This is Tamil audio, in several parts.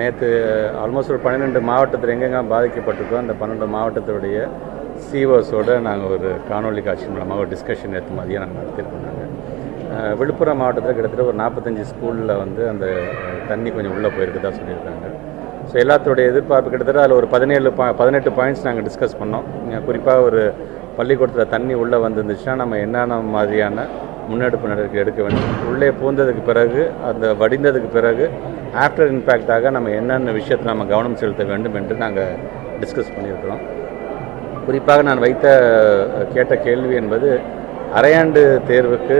நேற்று ஆல்மோஸ்ட் ஒரு 12 மாவட்டத்தில் எங்கெங்கே பாதிக்கப்பட்டிருக்கோ அந்த 12 மாவட்டத்துடைய சிஓஸோடு நாங்கள் ஒரு காணொலி காட்சி மூலமாக ஒரு டிஸ்கஷன் நேற்று மதியம் நாங்கள் நடத்தியிருக்கோம். நாங்கள் விழுப்புரம் மாவட்டத்தில் கிட்டத்தட்ட ஒரு 45 ஸ்கூலில் வந்து அந்த தண்ணி கொஞ்சம் உள்ளே போயிருக்குதா சொல்லியிருக்காங்க. ஸோ எல்லாத்தோடைய எதிர்பார்ப்பு கிட்டத்தட்ட அதில் ஒரு 18 பாயிண்ட்ஸ் நாங்கள் டிஸ்கஸ் பண்ணோம். குறிப்பாக ஒரு பள்ளிக்கூடத்தில் தண்ணி உள்ளே வந்துருந்துச்சுன்னா நம்ம என்னென்ன மாதிரியான முன்னெடுப்பு நடவடிக்கை எடுக்க வேண்டும், உள்ளே பூந்ததுக்கு பிறகு அந்த வடிந்ததுக்கு பிறகு ஆஃப்டர் இம்பேக்டாக நம்ம என்னென்ன விஷயத்தில் நம்ம கவனம் செலுத்த வேண்டும் என்று நாங்கள் டிஸ்கஸ் பண்ணியிருக்கிறோம். குறிப்பாக நான் கேட்ட கேள்வி என்பது அரையாண்டு தேர்வுக்கு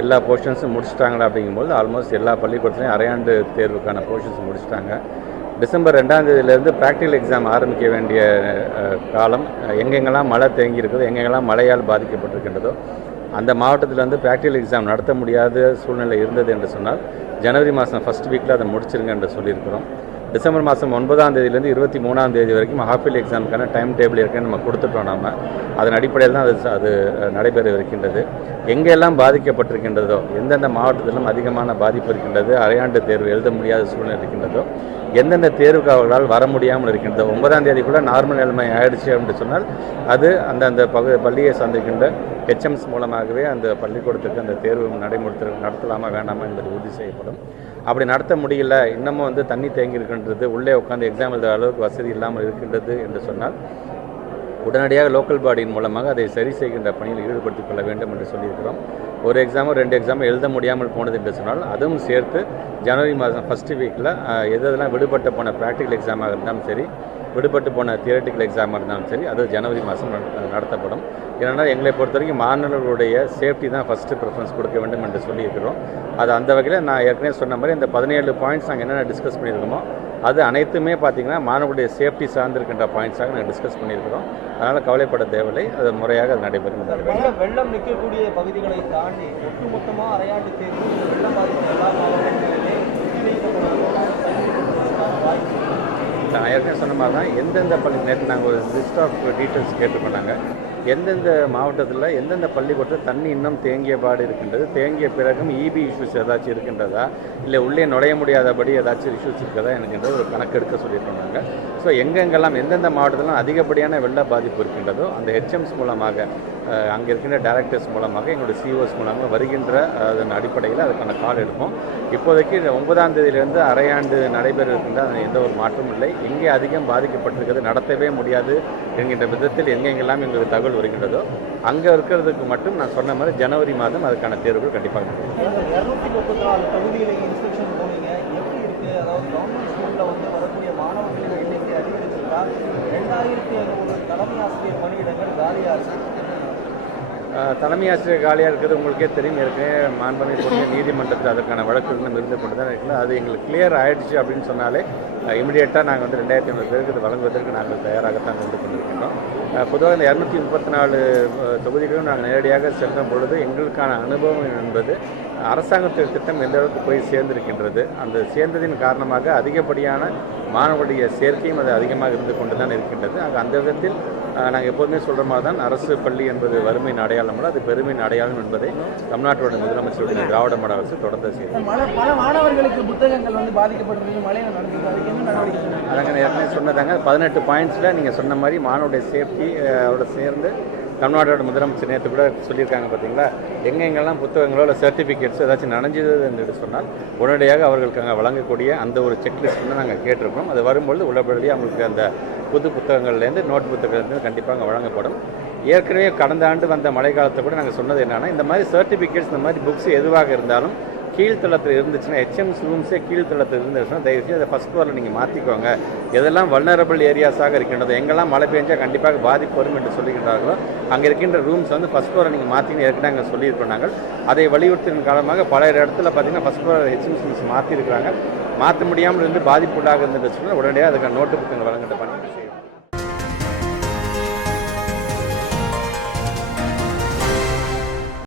எல்லா போர்ஷன்ஸும் முடிச்சிட்டாங்களா அப்படிங்கும்போது ஆல்மோஸ்ட் எல்லா பள்ளிக்கூடத்துலையும் அரையாண்டு தேர்வுக்கான போர்ஷன்ஸ் முடிச்சிட்டாங்க. டிசம்பர் 2ஆம் தேதியிலேருந்து ப்ராக்டிக்கல் எக்ஸாம் ஆரம்பிக்க வேண்டிய காலம், எங்கெங்கெல்லாம் மழை தேங்கி இருக்குதோ, எங்கெங்கெல்லாம் மழையால் பாதிக்கப்பட்டிருக்கின்றதோ அந்த மாவட்டத்தில் வந்து ப்ராக்டிக்கல் எக்ஸாம் நடத்த முடியாத சூழ்நிலை இருந்தது என்று சொன்னால் ஜனவரி மாதம் ஃபஸ்ட் வீக்கில் அதை முடிச்சிருங்க என்று சொல்லியிருக்கிறோம். டிசம்பர் மாதம் 9ஆம் தேதியிலேருந்து 23ஆம் தேதி வரைக்கும் ஹாஃப் எக்ஸாமுக்கான டைம் டேபிள் இருக்குன்னு நம்ம கொடுத்துட்டோம். நம்ம அதன் அடிப்படையில் தான் அது நடைபெற இருக்கின்றது. எங்கெல்லாம் பாதிக்கப்பட்டிருக்கின்றதோ, எந்தெந்த மாவட்டத்திலும் அதிகமான பாதிப்பு இருக்கின்றது, அரையாண்டு தேர்வு எழுத முடியாத சூழ்நிலை இருக்கின்றதோ, எந்தெந்த தேர்வுக்கு அவர்களால் வர முடியாமல் இருக்கின்றதோ, 9ஆம் தேதி கூட நார்மல் நிலைமை ஆயிடுச்சு அப்படின்னு சொன்னால் அது அந்த பள்ளியை சந்திக்கின்ற ஹெச்எம்ஸ் மூலமாகவே அந்த பள்ளிக்கூடத்துக்கு அந்த தேர்வு நடத்தலாமா வேண்டாமா என்பது உறுதி செய்யப்படும். அப்படி நடத்த முடியல, இன்னமும் வந்து தண்ணி தேங்கி இருக்கின்றது, உள்ளே உட்காந்து எக்ஸாம் எழுதுகிற அளவுக்கு வசதி இல்லாமல் இருக்கின்றது என்று சொன்னால் உடனடியாக லோக்கல் பாடியின் மூலமாக அதை சரி செய்கின்ற பணியில் ஈடுபடுத்திக் கொள்ள வேண்டும் என்று சொல்லியிருக்கிறோம். ஒரு எக்ஸாமோ 2 எக்ஸாமோ எழுத முடியாமல் போனது என்று சொன்னால் அதுவும் சேர்த்து ஜனவரி மாதம் ஃபஸ்ட்டு வீக்கில் எதெல்லாம் விடுபட்டு போன ப்ராக்டிக்கல் எக்ஸாமாக இருந்தாலும் சரி, விடுபட்டு போன தியரட்டிக்கல் எக்ஸாமாக இருந்தாலும் சரி, அது ஜனவரி மாதம் நடத்தப்படும். ஏன்னா எங்களை பொறுத்த வரைக்கும் மாணவர்களுடைய சேஃப்டி தான் ஃபஸ்ட்டு ப்ரிஃபரன்ஸ் கொடுக்க வேண்டும் என்று சொல்லியிருக்கிறோம். அது அந்த வகையில் நான் ஏற்கனவே சொன்ன மாதிரி இந்த 17 பாயிண்ட்ஸ் நாங்கள் என்னென்ன டிஸ்கஸ் பண்ணியிருக்கோமோ அது அனைத்துமே பார்த்திங்கன்னா மாணவர்களுடைய சேஃப்டி சார்ந்திருக்கின்ற பாயிண்ட்ஸாக நாங்கள் டிஸ்கஸ் பண்ணியிருக்கிறோம். அதனால் கவலைப்பட தேவையில்லை, அது முறையாக அது நடைபெறும். வெள்ளம் நிற்கக்கூடிய பகுதிகளை தாண்டி ஒட்டுமொத்தமாக அரையாண்டு தேர்வு வெள்ளம் பாதித்த எல்லா மாவட்டங்களிலே நான் ஏற்கனவே சொன்ன மாதிரி தான் எந்தெந்த பள்ளி நேற்று நாங்கள் ஒரு லிஸ்ட் ஆஃப் டீட்டெயில்ஸ் கேட்டுக்கொண்டாங்க. எந்தெந்த மாவட்டத்தில் எந்தெந்த பள்ளிக்கூடத்தில் தண்ணி இன்னும் தேங்கிய பாடு இருக்கின்றது, தேங்கிய பிறகும் இபி இஷ்யூஸ் ஏதாச்சும் இருக்கின்றதா, இல்லை உள்ளே நுழைய முடியாதபடி ஏதாச்சும் இஷ்யூஸ் இருக்கிறதா என்கின்ற ஒரு கணக்கெடுக்க சொல்லியிருக்காங்க. ஸோ எங்கெங்கெல்லாம் எந்தெந்த மாவட்டத்திலும் அதிகப்படியான வெள்ள பாதிப்பு இருக்கின்றதோ அந்த ஹெச்எம்ஸ் மூலமாக, அங்கே இருக்கின்ற டைரக்டர்ஸ் மூலமாக, எங்களுடைய சிஓஸ் மூலமாக வருகின்ற அதன் அடிப்படையில் அதுக்கான கால் எடுப்போம். இப்போதைக்கு 9ஆம் தேதியிலிருந்து அரையாண்டு நடைபெற இருக்கின்ற எந்த ஒரு மாற்றமும் இல்லை. எங்கே அதிகம் பாதிக்கப்பட்டிருக்கிறது, நடத்தவே முடியாது என்கின்ற விதத்தில் எங்கெங்கெல்லாம் எங்களுக்கு தகவல் வருகின்றதோ அங்கே இருக்கிறதுக்கு மட்டும் நான் சொன்ன மாதிரி ஜனவரி மாதம் அதுக்கான தேர்வுகள் கண்டிப்பாக நடக்கும். 234 தொகுதிகளை இன்ஸ்பெக்ஷன் போனீங்க, எப்படி இருக்குது? அதாவது கவர்மெண்ட் ஸ்கூலில் வந்து வரக்கூடிய மாணவர்களின் எண்ணிக்கை அதிகரிச்சிருக்கா? 2600 தலைமை ஆசிரியர் பணியிடங்கள் காலியாக இருக்குது. தலைமை ஆசிரியர் காலியாக இருக்கிறது உங்களுக்கே தெரியும். ஏற்கனவே மாண்புமிகு நீதிமன்றத்தில் அதற்கான வழக்குகள் இருந்து கொண்டு தான் இருக்குல்ல. அது எங்களுக்கு கிளியர் ஆகிடுச்சு அப்படின்னு சொன்னாலே இமிடியேட்டாக நாங்கள் வந்து 2500 பேருக்கு இது வழங்குவதற்கு நாங்கள் தயாராகத்தான் கொண்டு கொண்டிருக்கின்றோம். பொதுவாக இந்த 234 தொகுதிகளும் நாங்கள் நேரடியாக செல்லும் பொழுது எங்களுக்கான அனுபவம் என்பது அரசாங்கத்தின் திட்டம் எந்த அளவுக்கு போய் சேர்ந்திருக்கின்றது, அந்த சேர்ந்ததின் காரணமாக அதிகப்படியான மாணவர்களுடைய சேர்க்கையும் அது அதிகமாக இருந்து கொண்டு தான் இருக்கின்றது. அந்த விதத்தில் நாங்கள் எப்போதுமே சொல்கிற மாதிரி தான் அரசு பள்ளி என்பது வறுமையின் அடையாளம் அல்ல, அது பெருமையின் அடையாளம் என்பதை தமிழ்நாட்டோட முதலமைச்சருடைய திராவிட மாடல் அரசு தொடர்ந்து செய்யும். பல மாணவர்களுக்கு புத்தகங்கள் வந்து பாதிக்கப்பட்டிருக்கு, மழையில் நடந்தது, அதுக்கு என்ன நடவடிக்கை? அதாங்க ஏற்கனவே சொன்னதாங்க 18 பாயிண்ட்ஸில் நீங்கள் சொன்ன மாதிரி மாணவருடைய சேஃப்டி அவரோட சேர்ந்து தமிழ்நாட்டோட முதலமைச்சர் நேற்று கூட சொல்லியிருக்காங்க. பார்த்தீங்களா, எங்கெங்கெல்லாம் புத்தகங்களோ இல்லை சர்டிஃபிகேட்ஸ் ஏதாச்சும் நனைஞ்சது என்று சொன்னால் உடனடியாக அவர்களுக்கு அங்கே வழங்கக்கூடிய அந்த ஒரு செக்லிஸ்ட் வந்து நாங்கள் கேட்டிருக்கோம். அது வரும்பொழுது உள்ளபடியாக அவங்களுக்கு அந்த புது புத்தகங்கள்லேருந்து நோட் புத்தகங்கள்லேருந்து கண்டிப்பாக அங்கே வழங்கப்படும். ஏற்கனவே கடந்த ஆண்டு வந்த மழை காலத்தை கூட நாங்கள் சொன்னது என்னென்னா, இந்த மாதிரி சர்டிஃபிகேட்ஸ், இந்த மாதிரி புக்ஸ் எதுவாக இருந்தாலும் கீழ்த்தளத்தில் இருந்துச்சுன்னா, ஹெச்எம்ஸ் ரூம்ஸே கீழ்த்தளத்தில் இருந்துச்சுன்னா தயவுசெய்து அதை ஃபஸ்ட் ஃப்ளோரில் நீங்கள் மாற்றிக்கோங்க. எதெல்லாம் வல்னரபிள் ஏரியாஸாக இருக்கின்றதோ, எங்கெல்லாம் மழை பெஞ்சால் கண்டிப்பாக பாதிப்பு வரும் என்று சொல்லுகின்றார்களோ அங்கே இருக்கின்ற ரூம்ஸ் வந்து ஃபஸ்ட் ஃப்ளோரை நீங்கள் மாற்றின்னு ஏற்கனவே அங்கே சொல்லியிருக்கோம். நாங்கள் அதை வலியுறுத்தின் காரணமாக பல இடத்துல பார்த்தீங்கன்னா ஃபஸ்ட் ஃப்ளோர் ஹெச்எம்ஸ் ரூம்ஸ் மாற்றிருக்கிறாங்க. மாற்ற முடியாமல் இருந்து பாதிப்புள்ளாக இருந்துட்டு சொன்னால் உடனடியாக அதுக்கான நோட்டு புத்தகங்கள் வழங்கிட்ட பண்ணி செய்யும்.